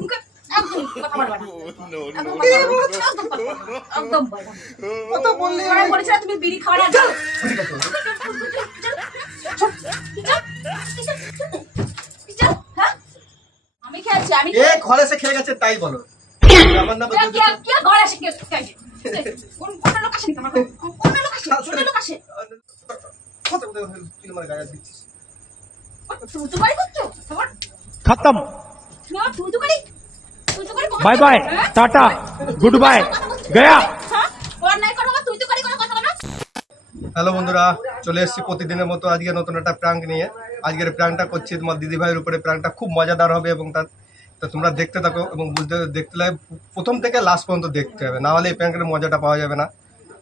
মুখে একদম কথা বলবা না। একদম বলবা না। কথা বললে আমি বলেছি না তুমি বিড়ি খাওয়া না। আমি খেয়েছি আমি এ ঘরে এসে খেয়ে গেছে তাই বলো। আমার না কে ঘরে আসে কে খাইছে কোন লোক আসে তোমার কোন লোক আসে ছোট লোক আসে কথা বলতে তুই আমার গায়ে দিচ্ছিস। তুই তো বাড়ি করছো তোমার खत्म তুই তো বাড়ি बाय बाय टाटा गुड बाय गया হ্যাঁ ওর নাই করো তুই তো বাড়ি করে কথা বলো। হ্যালো বন্ধুরা, চলে এসেছি প্রতিদিনের মতো আজকে নতুন একটা প্র্যাঙ্ক নিয়ে। আজকের প্র্যাঙ্কটা করছি তোমার দিদি ভাইয়ের উপরে। প্র্যাঙ্কটা খুব মজাদার হবে এবং তার তো তোমরা দেখতে থাকো এবং দেখতে প্রথম থেকে লাস্ট পর্যন্ত দেখতে হবে, না হলে এই প্র্যাঙ্কের মজাটা পাওয়া যাবে না।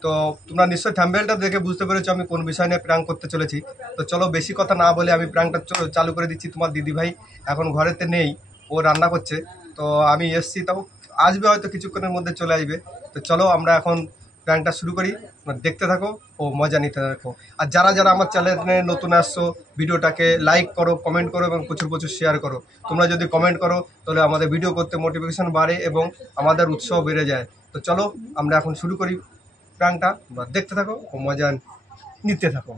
তো তোমরা নিশ্চয়ই থাম্বনেলটা দেখে বুঝতে পেরেছো আমি কোন বিষয় নিয়ে প্র্যাঙ্ক করতে চলেছি। তো চলো বেশি কথা না বলে আমি প্র্যাঙ্কটা চালু করে দিচ্ছি। তোমার দিদি ভাই এখন ঘরেতে নেই, ও রান্না করছে। তো আমি এসছি, তাও আসবে হয়তো কিছুক্ষণের মধ্যে চলে আসবে। তো চলো আমরা এখন প্র্যাঙ্কটা শুরু করি, দেখতে থাকো ও মজা নিতে থাকো। আর যারা যারা আমার চ্যানেলে নতুন আসছো ভিডিওটাকে লাইক করো, কমেন্ট করো এবং প্রচুর প্রচুর শেয়ার করো। তোমরা যদি কমেন্ট করো তাহলে আমাদের ভিডিও করতে মোটিভেশন বাড়ে এবং আমাদের উৎসাহ বেড়ে যায়। তো চলো আমরা এখন শুরু করি প্র্যাঙ্কটা, দেখতে থাকো ও মজা নিতে থাকো।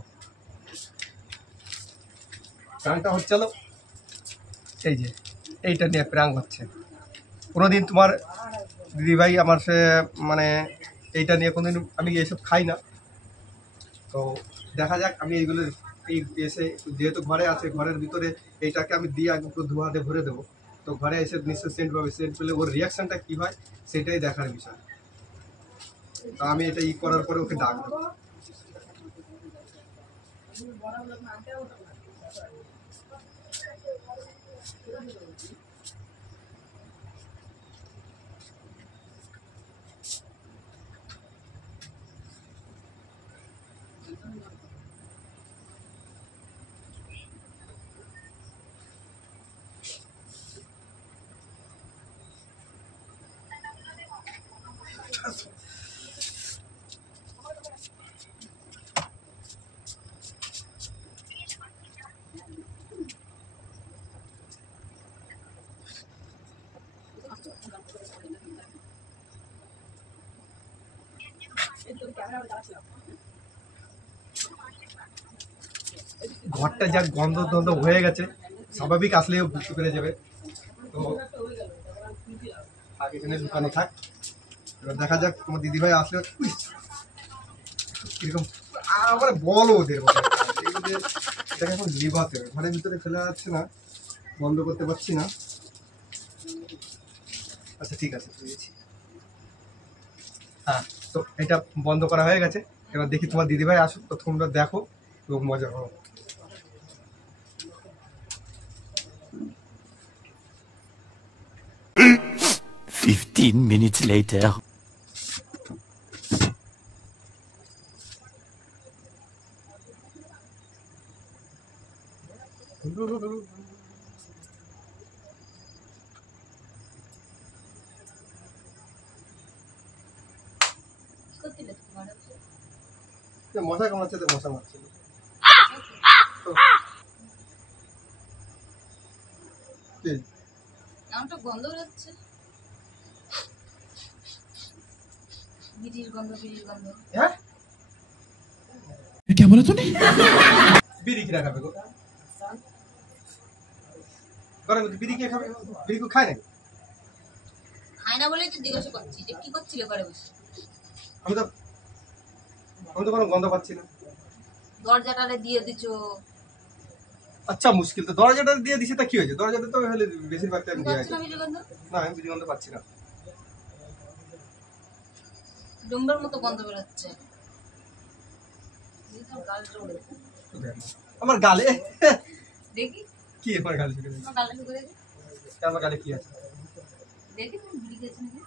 প্র্যাঙ্কটা হচ্ছে চলো এই যে এইটা নিয়ে প্র্যাঙ্ক হচ্ছে। কোনোদিন তোমার দিদিভাই আমার সে মানে এইটা নিয়ে কোনোদিন আমি এইসব খাই না। তো দেখা যাক আমি এইগুলো এই এসে যেহেতু ঘরে আছে, ঘরের ভিতরে এইটাকে আমি দিয়ে আগে পুরো ধোয়াতে ভরে দেবো। তো ঘরে এসে নিশ্চয় সেন্ট পাবে, সেন্ট পেলে ওর রিয়াকশানটা কী হয় সেটাই দেখার বিষয়। তো আমি এটা করার পরে ওকে ডাক দেবো। ঘরটা যা গন্ধ টন্ধ হয়ে গেছে, স্বাভাবিক আসলেও বুঝতে পেরে যাবে। তো আগে এখানে লুকানো থাক, এবার দেখা যাক তোমার দিদিভাই আসলে কিরকম আমার বলো ওদের এটাকে এখন লিভাতে হবে। ঘরের ভিতরে ফেলা যাচ্ছে না, বন্ধ করতে পারছি না। আচ্ছা ঠিক আছে, পেয়েছি। হ্যাঁ, তো এটা বন্ধ করা হয়ে গেছে। এবার দেখি তোমার দিদিভাই আসুক, তো তোমরা দেখো এবং মজা করো। minutes later মশা কামড়াচ্ছে, তো মশা মারছিল। গন্ধ বেরোচ্ছে বিড়ির গন্ধ হ্যাঁ क्या बोला तूने বিড়ি কিনা খাবে গো? গরম বিড়ি কে খাবে? বিড়ি কেউ খায় নাকি? খায় না বলেই তো জিজ্ঞাসা করছি যে কি করছিলে ঘরে বসে। আমি তো কোনো গন্ধ পাচ্ছি না। দরজাটা দিয়ে দিছো। আচ্ছা মুশকিল, তো দরজাটা দিয়ে দিছে তা কি হয়েছে? দরজাটা তো হলে বেশিরভাগ টাইম দিয়ে আছে। না আমি বিড়ি গন্ধ পাচ্ছি না। ডুম্বের মতো গন্ধ বেরোচ্ছে। আমার গালে দেখি কি আমার গালে ঢুকে আমার গালে ঢুকে দেখি আমার গালে কি আছে দেখি তুমি বিড়ি খেয়েছো নাকি?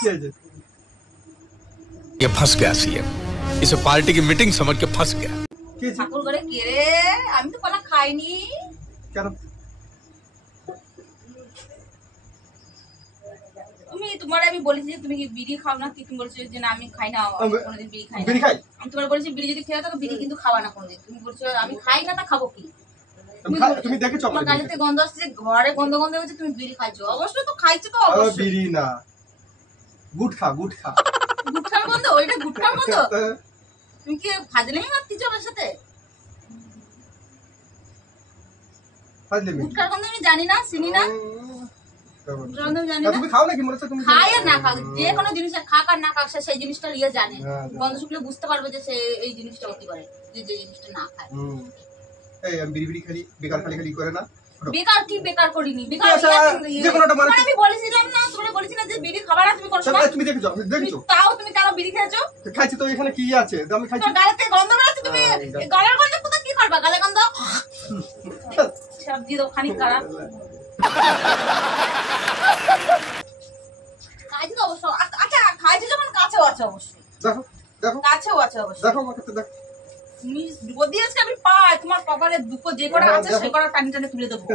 কি আছে? ये फंस गया सीएम, इसे पार्टी की मीटिंग समझ के फंस गया। কি আছে? ঠাকুর ঘরে কে রে? আমি তো কলা খাইনি। কেন? তুমি তোমার আমি বলেছি যে তুমি কি বিড়ি খাও না, কি তুমি বলছো যে না আমি খাই না, আমি কোনোদিন বিড়ি খাই না। বিড়ি খাই? আমি তোমার বলেছি বিড়ি যদি খেয়ে থাকো বিড়ি কিন্তু খাওয়া না কোনোদিন। তুমি বলছো আমি খাই না, তা খাবো কি? তুমি দেখেছো তোমার আমার গালিতে গন্ধ আসছে, ঘরে গন্ধ গন্ধ হচ্ছে, তুমি বিড়ি খাইছো। অবশ্যই তো খাইছো, তো অবশ্যই। বিড়ি না, গুটখা। গুটখার গন্ধ? ওইটা গুটখার গন্ধ? তুমি কি ফাজলামি মারতেছো আমার সাথে? গুটখার গন্ধ আমি জানি না, চিনি না, গন্ধ জানি না। তুমি খাও নাকি মনে হচ্ছে তুমি? খাই আর না খাও, যে কোনো জিনিস খাক আর না খাক সেই জিনিসটা ইয়ে জানে। গন্ধ শুকলে বুঝতে পারবে যে সে এই জিনিসটা হতে পারে, যে জিনিসটা না খায়। এই আমি বিড়ি খালি বেকার খালি করে না। বেকার কি বেকার করিনি, বেকার আমি বলেছিলাম না, তোমরা বলেছি না যে বিড়ি খাবার না তুমি করছো না। তুমি দেখেছো তাও তুমি কেন বিড়ি খেয়েছো? খাইছি তো, এখানে কি আছে আমি খাইছি। তোমার গালেতে গন্ধ বেরোচ্ছে, তুমি গালের গন্ধ কোথায় কি করবা? গালে গন্ধ সব দিয়ে দাও খানিক খারাপ। খাইছি তো অবশ্য। আচ্ছা খাইছি যখন কাছেও আছে অবশ্যই। দেখো কাছেও আছে অবশ্যই। দেখো আমাকে তো দেখো। তুমি যদি আজকে আমি পাই তোমার কপালে দুঃখ যে কটা আছে সে কটা টানি টানি তুলে দেবো।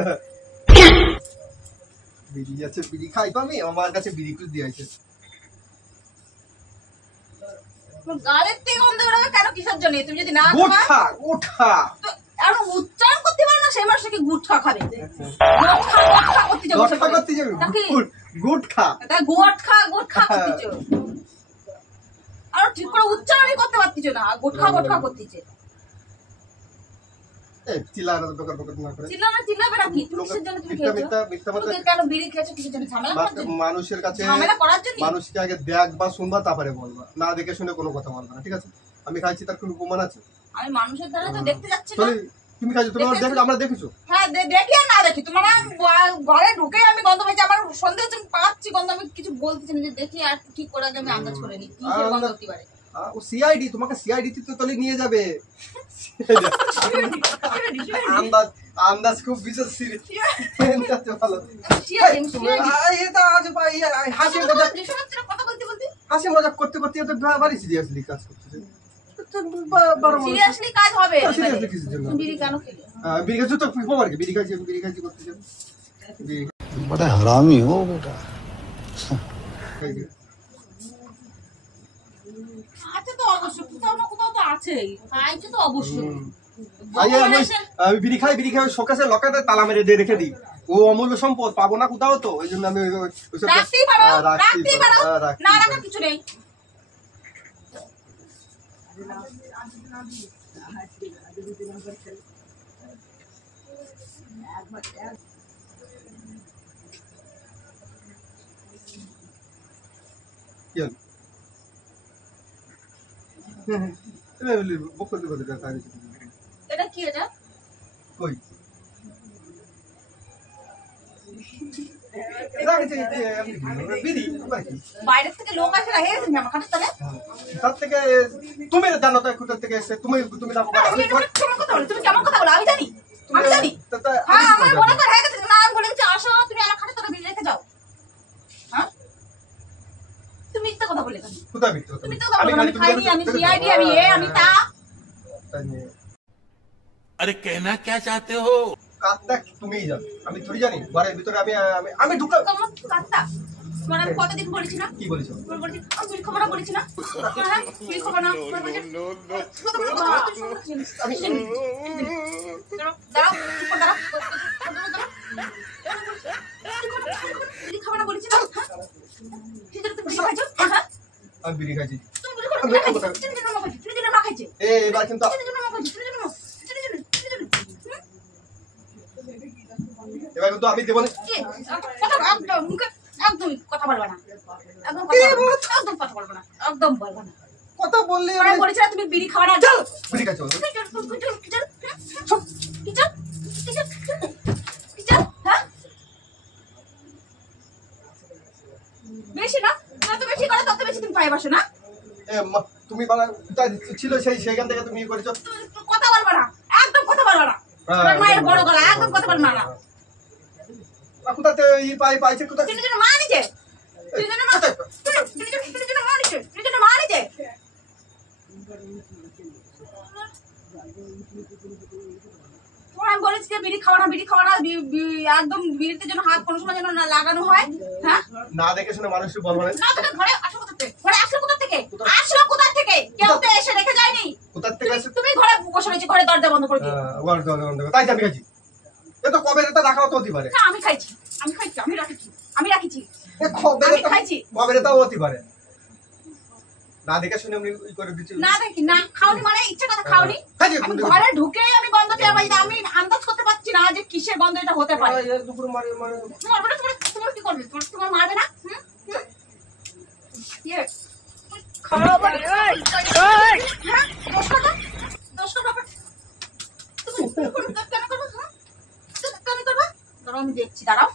বিড়ি আছে, বিড়ি খাইবো আমি, আমার কাছে বিড়ি কুচ দিয়েছে। গালের থেকে গন্ধ বেরোবে কেন, কিসের জন্য? তুমি যদি না গুটখা আর উচ্চারণ করতে পারো না, সেই মানুষকে গুটখা খাবে। গুটখা করতে যাবে, গুটখা করতেছো আর ঠিক করে উচ্চারণই করতে পারতিছো না, গুটখা করতেছে। চিল্লানো তো বেকার না করে। চিল্লাবে না কি? তুমি কিসের জন্য তুমি খেয়েছো? তুমি কেন বিড়ি খেয়েছো, কিসের জন্য? ঝামেলা করার জন্য? মানুষের কাছে ঝামেলা করার জন্য? মানুষকে আগে দেখবা শুনবা তারপরে বলবা, না দেখে শুনে কোনো কথা বলবা না, ঠিক আছে? আমি খাইছি তার কোনো প্রমাণ আছে? আমি মানুষের দ্বারা তো দেখতে যাচ্ছি না। তুমি খাইছো, তুমি আমরা দেখেছো? হ্যাঁ দেখি আর না দেখি, তোমার ঘরে ঢুকে আমি গন্ধ পেয়েছি, আমার সন্দেহ হচ্ছে আমি পাচ্ছি গন্ধ, আমি কিছু বলতেছি না, যে দেখি আর ঠিক করে আগে আমি আন্দাজ করে নিই কি গন্ধ হতে পারে। ও সিআইডি, তোমাকে সিআইডি তে তো তলে নিয়ে যাবে। আন্দাজ খুব বিশেষ সিরিয়াস ভালো। হাসি মজাক করতে করতে তো বাড়ি সিরিয়াসলি কাজ করতেছে। সিরিয়াসলি কাজ হবে। সিরিয়াসলি কিসের জন্য? বিড়ি কেন খেলে? বিড়ি খাইছো তো খবর কি? বিড়ি খাইছি করতেছে। बड़ा हरामी हो बेटा। আছে তো অবশ্যই, কোথাও না কোথাও তো আছেই, খাইছে তো অবশ্যই। আমি বিড়ি খাই শোকেসে লকাতে তালা মেরে দিয়ে রেখে দিই। ও অমূল্য সম্পদ, পাবো না কোথাও, তো ওই জন্য আমি রাখতেই পারো, না রাখার কিছু নেই। এটা কি? এটা কই বাইরের থেকে লোক আসে রেখে গেছে আমার কাছে, তাহলে তার থেকে তুমি জানো তো কোথা থেকে এসে। তুমি না তুমি কেমন কথা বলো? আমি জানি। হ্যাঁ আমার মনে করে হয়ে গেছে না, আমি বলে গেছি আসো তুমি আমার খাটে তোরা বিড়ি রেখে যাও। হ্যাঁ তুমি মিথ্যা কথা বলে কেন? কোথায় মিথ্যা কথা? তুমি তো কথা বলো আমি খাইনি, আমি সিআইডি, আমি আমি তা। अरे कहना क्या चाहते हो? কাটটা তুমিই জানো, আমি থোড়ি জানি। ঘরের ভিতরে আমি ঢুকা কেমন কাটটা? তোমার আমি কতদিন বলেছি না? কি বলেছো? তোমার বলেছি আমি বিল খাবো না বলেছি না? হ্যাঁ বিল খাবো না। আমি দাঁড়াও, চুপ করে দাঁড়াও। বিল খাবো না বলেছি না? ঠিক আছে তুমি বিল খাইছো? হ্যাঁ আমি বিড়ি খাইছি। তুমি বিল খাবো না খাইছো? তুমি জন্য মাখাইছো, তুমি জন্য মাখাইছে। এবার কিন্তু এবার কিন্তু আমি দেবো না। একদম কথা বলবা না, একদম কথা বলবা না, একদম বলবা না। কথা বললে আমি বলেছি না তুমি বিড়ি খাওয়া না। চল বিড়ি খাইছো? বেশি না, যত বেশি করো তত বেশি তুমি পাই বসো না। তুমি ছিল সেইখান থেকে তুমি করেছো। কথা বলবা না, একদম কথা বলবা না। তোমার মায়ের বড় গলা, একদম কথা বলবা না। কোথাতে পাইছে কোথায়? তুমি যেন মা নিছে, তুমি যেন মা নিছে, তুমি যেন মা নিছে। তোমার আমি বলেছি যে বিড়ি খাওয়া না, একদম বিড়িতে যেন হাত কোনো সময় যেন না লাগানো হয়। হ্যাঁ, না দেখে শুনে মানুষ বলবো না। না তুমি ঘরে আসো কোথা থেকে? ঘরে আসলো কোথা থেকে? আসলো কোথা থেকে? কেউ তো এসে রেখে যায়নি। কোথা থেকে আসে? তুমি ঘরে বসে রয়েছে, ঘরে দরজা বন্ধ করে দিয়ে। ওয়ার দরজা বন্ধ করে। তাই আমি খাইছি। এ তো কবে এটা রাখা হতে পারে। না আমি খাইছি, আমি রাখিছি। এ কবে আমি এটা খাইছি। কবে এটা হতে পারে। না দেখে শুনে আমি ই করে দিচ্ছি। না দেখি না খাওনি মানে ইচ্ছা কথা খাওনি। খাইছি। আমি ঘরে ঢুকে আমি গন্ধ পেয়ে আমি আন্দাজ করতে পারছি না যে কিসের গন্ধ এটা হতে পারে। দুপুর মারে তোমার কি করবে? তোমার মারবে না? ইয়ে খাওয়া দশ টাকা আমি দেখছি, দাঁড়াও।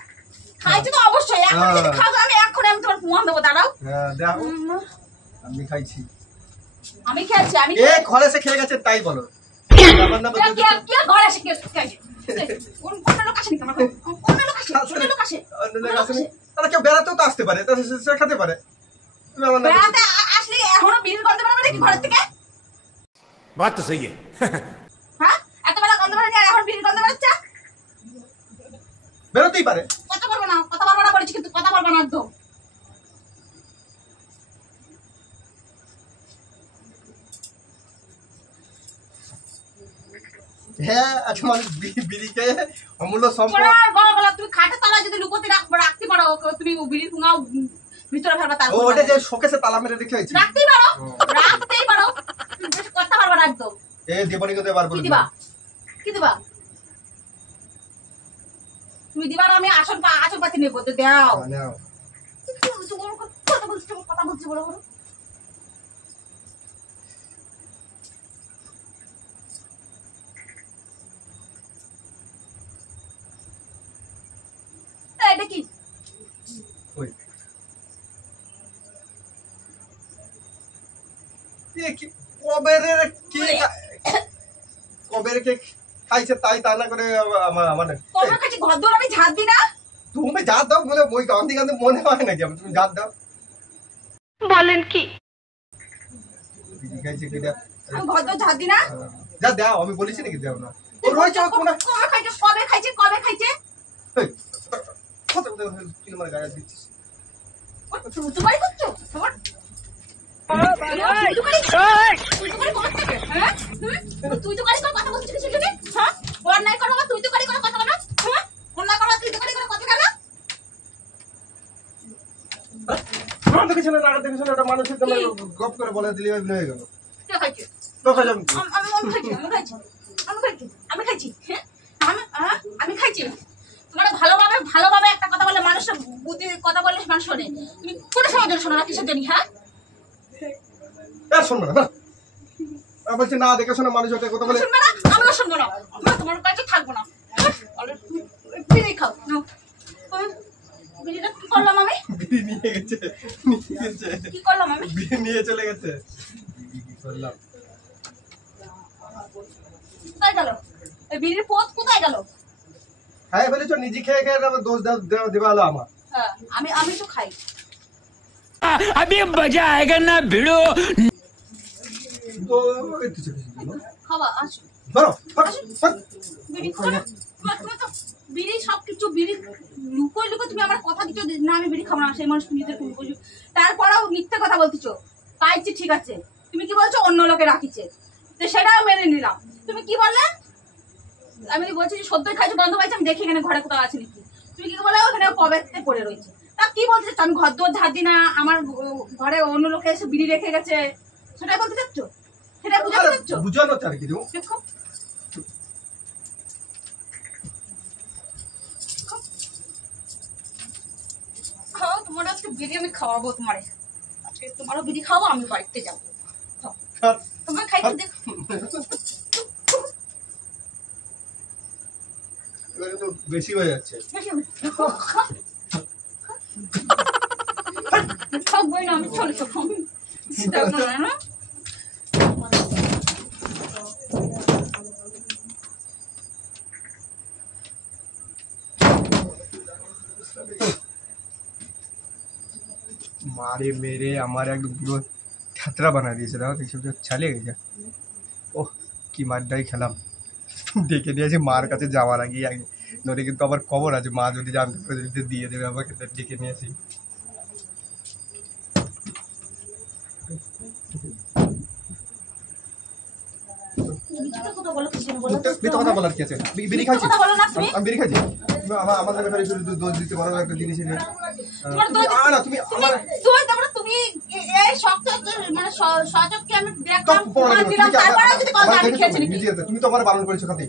খাইছি তো অবশ্যই, এখন যদি খাবো আমি এখন আমি তোমার প্রমাণ দেবো, দাঁড়াও। দেখো আমি খাইছি। আমি খেয়েছি, আমি এ ঘরে এসে খেয়ে গেছে তাই বলো। আমার না বলতে কে ঘরে এসে খেয়েছে? কোন লোক আসেনি? কোন লোক আসে? অন্য লোক আসেনি। তারা কেউ বেড়াতেও তো আসতে পারে, তারা সে খেতে পারে। তুমি আমার না বেড়াতে আসলে এখনো বিড়ির গন্ধ বেরোবে নাকি ঘরের থেকে? बात तो सही है। হ্যাঁ, এত বেলা গন্ধ বেরোনি আর এখন বিড়ির গন্ধ বেরোচ্ছে? বেরোতেই পারে। কথা বলবো না বলেছি, কিন্তু কথা বলবো না একদম। হ্যাঁ, আচ্ছা মানুষ বিড়ি খেয়ে অমূল্য সম্পদ। তুমি খাটের তলায় যদি লুকোতে রাখতে পারো, তুমি বিড়ির পুঙ্গাও ভিতরে ফেলবা। ও ওটা যে শোকেসে তালা মেরে রেখে হয়েছে। রাখতেই পারো। কথা পারবা না একদম। এ দেবনি কিন্তু এবার বলে কি দিবা? তুমি দিবা না, আমি আসল পাতি নেবো। দাও। নাও। কথা বলছি বলো। এটা কি? ওই কি কবে কে খাইছে তাই তা না করে মানে তোমার কাছে ঘর দৌড় আমি ঝাড় দিই না? তুমি যা দাও বলে ওই গান্ধী মনে হয় নাকি তুমি যা দাও বলেন কি? খাইছে কিনা আমি ঘর দৌড় ঝাড় দিই না? যা দাও, আমি বলেছি নাকি দাও না। ও রয়েছে কবে খাইছে? কত তুই আমার গায়ে দিচ্ছিস। তুই বাড়ি করছো? তুই তো গাড়ি করে কথা বলছিস কিছু জন্য? হ্যাঁ, অন্যায় করো তুই তো গাড়ি করে কথা বলো। হ্যাঁ, অন্যায় করো তুই তো গাড়ি করে কথা বলো। আমার দেখে ছিল না, দেখে ছিল ওটা মানুষের জন্য গপ করে বলে দিলি ওই হয়ে গেল। কে খাইছে? তো খাইলাম আমি খাইছি। হ্যাঁ, আমি খাইছি। তোমার ভালোভাবে একটা কথা বলে মানুষের বুদ্ধি কথা বললে মানুষ শোনে। তুমি কোন সময় জন্য শোনো না, কিসের জন্য? হ্যাঁ, শুনবো না। বলছি না দেখে শোনো মানুষ ওটা কথা বলে। শুনবে না? আমিও শুনবো না। আমি তোমার কাছে থাকবো না। বিড়ি খাও। বিড়িটা কি করলাম আমি? বিড়ি নিয়ে গেছে। কি করলাম আমি? বিড়ি নিয়ে চলে গেছে। কি করলাম? কোথায় গেল? এই বিড়ির পথ কোথায় গেল? হ্যাঁ বলেছো নিজে খেয়ে খেয়ে আবার দোষ দেওয়া হলো আমার। হ্যাঁ, আমি তো খাই। अभी मजा आएगा ना भिड़ो। তো কিছু খাওয়া আসো। ধরো বিড়ি খাও না। তোমার তো বিড়ি সবকিছু বিড়ি লুকো তুমি আমার কথা দিচ্ছ না আমি বিড়ি খাবো না, সেই মানুষ নিজেদের কোনো বুঝু। তারপরেও মিথ্যে কথা বলতেছো। পাইছি ঠিক আছে, তুমি কি বলছো অন্য লোকে রাখিছে, তো সেটাও মেনে নিলাম। তুমি কি বললে? আমি বলছি যে সদ্যই খাইছো গন্ধ পাইছি, আমি দেখি এখানে ঘরে কোথাও আছে নাকি। তুমি কি বলে ওখানে কবে পড়ে রয়েছে। তা কি বলতে চাচ্ছ? আমি ঘর দোর ঝাড় দিই না, আমার ঘরে অন্য লোকে এসে বিড়ি রেখে গেছে, সেটাই বলতে চাচ্ছ? সেটাই বুঝাতে চাচ্ছ? বুঝানো চার কি দেখো খাও, তোমার আজকে বিড়ি আমি খাওয়াবো। আজকে তোমারও বিড়ি খাওয়াবো, আমি বাড়িতে যাবো। তোমার খাইতে দেখো বেশি হয়ে যাচ্ছে। খাবই না আমি, চলে না। मारे मेरे हमारे एक पूरा खतरा बना दिए देखो सब छाले गए। ओह की मारडाई खेलाम। ডেকে নিয়েছি মার কাছে যাওয়ার আগে নইলে কিন্তু আবার খবর আছে, মা যদি জানতে পারে যদি দিয়ে দেবে আমাকে, তাই ডেকে নিয়েছি। মিথ্যে কথা বলো কিসের বলো তো? মিথ্যে কথা বলার কি আছে? বিড়ি খাইছি, কথা বলো না তুমি। আমি বিড়ি খাইছি। তুমি আমার নামে খালি শুধু দোষ দিতে পারো একটা জিনিস নিয়ে। তোমার দোষ না তুমি আমার তুই তারপরে তুমি এই শক্ত মানে সচককে আমি দেখলাম তোমার দিলাম, তারপরে যদি কথা আমি খেয়েছি নাকি? তুমি তো আমার বারণ করেছো খাতে,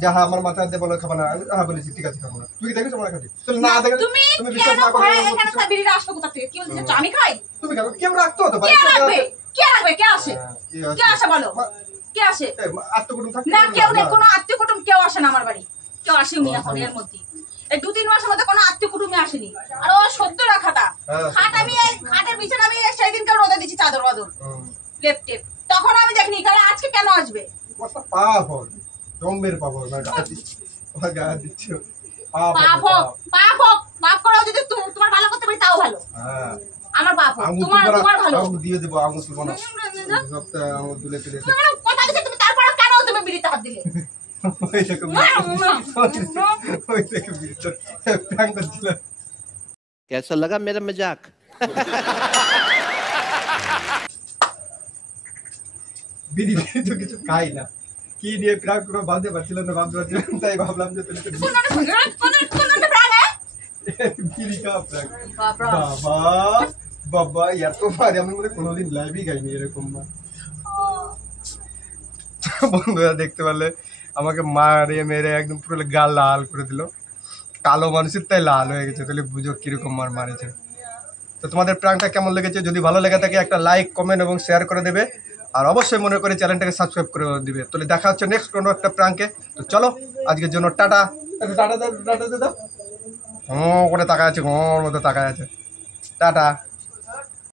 যে হ্যাঁ আমার মাথায় দিয়ে বলো খাবা না, হ্যাঁ বলেছি ঠিক আছে খাবো না। তুমি কি দেখেছো আমার খাতে? তো না দেখে তুমি তুমি কেন বিশ্বাস না করো, ঘরে এখানে তা বিড়িটা আসবে কোথা থেকে? কি বলছিস আমি খাই? তুমি কেন কেউ রাখতো তো কে রাখবে? কে রাখবে? কে আসে? কে আসে বলো? কে আসে? আত্মকুটুম থাকে না কেউ নেই, কোনো আত্মীয় কুটুম কেউ আসে না আমার বাড়ি, কেউ আসেনি এখন এর মধ্যে। এই 2-3 মাসের মধ্যে কোনো আত্মীয় কুটুমই আসেনি। আর ও সত্য না খাতা খাট, আমি এই খাটের বিছানা আমি সেই দিনকে রোদে দিচ্ছি, চাদর বাদর লেপ টেপ, তখন আমি দেখিনি, কারণ আজকে কেন আসবে? কত পাপ হয়, জম্বের পাপ হয়, গা দিচ্ছ পাপ হোক, পাপ হোক, পাপ করাও যদি তোমার ভালো করতে পারি তাও ভালো। হ্যাঁ আমার পাপ হোক, আঙুল তোমার ভালো। আঙুল দিয়ে দেবো, আঙুল তুলবো না, সপ্তাহে আঙুল তুলে তুলে তুমি আমার কথা দিচ্ছ, তুমি তারপরে কেন তুমি বিড়িতে হাত দিলে? ওই দেখো ওই দেখো বিড়িটা প্র্যাঙ্ক করছিল। कैसा लगा मेरा मजाक? বিড়ি তো কিছু খাই না, কি নিয়ে প্র্যাঙ্ক করে ভাবতে পারছিলাম না, তাই ভাবলাম যে তুমি কোন প্রাণ হ্যাঁ? বিড়ি খাওয়া প্র্যাঙ্ক। বাবা বাবা বাবা এত পারে আমি মনে হয় কোনোদিন লাইভই খাইনি এরকম না। বন্ধুরা দেখতে পারলে আমাকে মারে মেরে একদম পুরো গাল লাল করে দিল, কালো মানুষের তাই লাল হয়ে গেছে, তাহলে বুঝো কিরকম মার মারেছে। তো তোমাদের প্র্যাঙ্কটা কেমন লেগেছে? যদি ভালো লেগে থাকে একটা লাইক কমেন্ট এবং শেয়ার করে দেবে, আর অবশ্যই মনে করে চ্যানেলটাকে সাবস্ক্রাইব করে দিবে। তাহলে দেখা হচ্ছে নেক্সট কোনো একটা প্র্যাঙ্কে। তো চলো আজকের জন্য টাটা। টাটা টাটা দাদা করে তাকায় আছে, ঘর মতো তাকায় আছে, টাটা।